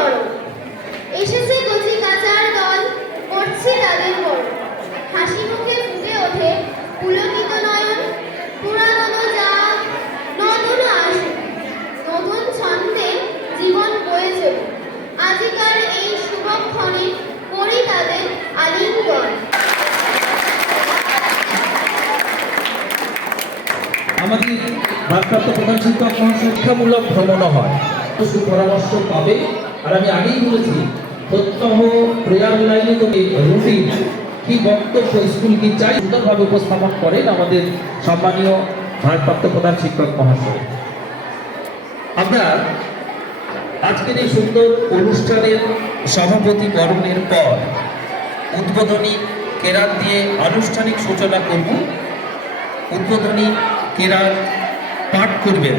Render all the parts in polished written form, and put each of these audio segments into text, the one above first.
বড়। এসেছে কচি কাচার দল, করছি তাদের বড়। হাসি মুখে ফুটে ওঠে পুলকিত নয়ন, পুরানো যাক নতুন আসুক, নতুন ছন্দে জীবন বয়ে চলুক। আজিকার এই শুভক্ষণে করি তাদের আলিঙ্গন। আমাদের ভারপ্রাপ্ত প্রধান শিক্ষক শিক্ষামূলক ভ্রমণও হয়, সুপরামর্শ পাবে। আর আমি আগেই বলেছি, প্রত্যহ প্রেয়ার লাইনে তুমি রুটিন কি বক্তব্য, স্কুল কি চাই, সুন্দরভাবে উপস্থাপন করেন আমাদের সম্মানীয় ভারপ্রাপ্ত প্রধান শিক্ষক মহাশয়। আমরা আজকের এই সুন্দর অনুষ্ঠানের সভাপতি বরণের পর উদ্বোধনী কেরাত দিয়ে আনুষ্ঠানিক সূচনা করব। উদ্বোধনী কেরাত পাঠ করবেন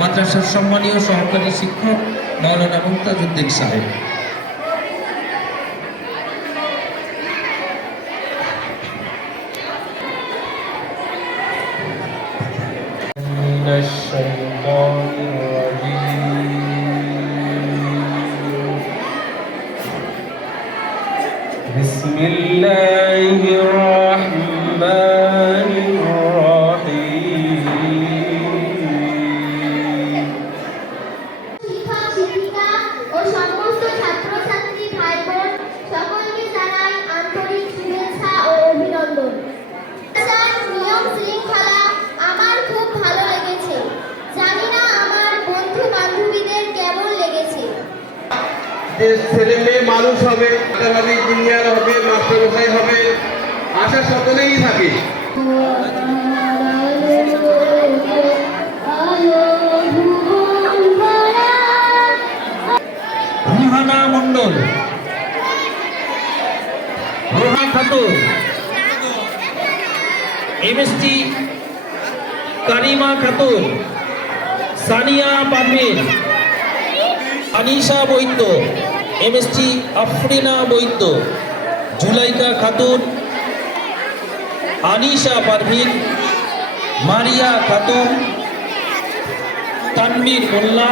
মাদ্রাসার সম্মানীয় সহকারী শিক্ষক মাওলানা মুমতাজউদ্দিন সাহেব। বিসমিল্লাহির রহমানির রহিম। শিক্ষক শিক্ষিকা ও সমস্ত ছাত্রছাত্রী ভাই বোন সকলকে জানাই আন্তরিক শুভেচ্ছা ও অভিনন্দন। নিয়ম শৃঙ্খলা আমার খুব ভালো লেগেছে, জানি না আমার বন্ধু বান্ধবীদের কেমন লেগেছে। ছেলে মেয়ে মানুষ হবে, ইঞ্জিনিয়ার হবে, মাস্টারমশাই হবে, আশা সকলেই থাকে। রুহানা মন্ডল, রোহা খাতুন, এমএসটি কারিমা খাতুন, সানিয়া পারভীন, আনিশা বৈদ্য, এমএসটি আফরিনা বৈদ্য, জুলাইকা খাতুন, আনিশা পারভীন, মারিয়া খাতুন, তানবীর মোল্লা,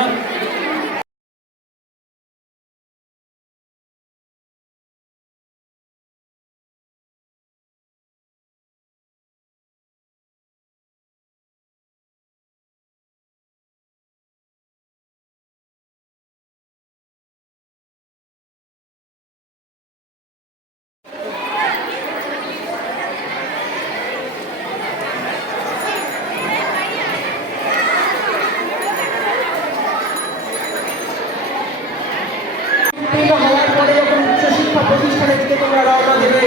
হওয়ার পরে যখন উচ্চশিক্ষা প্রতিষ্ঠানের দিকে তোমরা রওনা দেবে,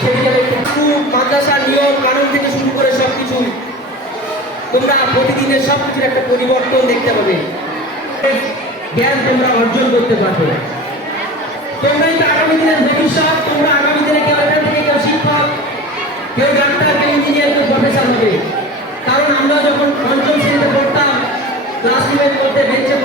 সেই মাদ্রাসার নিয়ম কানুন থেকে শুরু করে সবকিছু তোমরা প্রতিদিনের সবকিছুর একটা পরিবর্তন দেখতে পাবে, জ্ঞান তোমরা অর্জন করতে পারবে। তোমরাই তো আগামী দিনের ভবিষ্যৎ। তোমরা আগামী দিনে কেউ এখান থেকে কেউ শিক্ষক, কেউ ডাক্তার, কেউ ইঞ্জিনিয়ার, কেউ প্রফেসর হবে। কারণ আমরা যখন পঞ্চম শ্রেণীতে পড়তাম, ক্লাসরুমের মধ্যে বেঞ্চে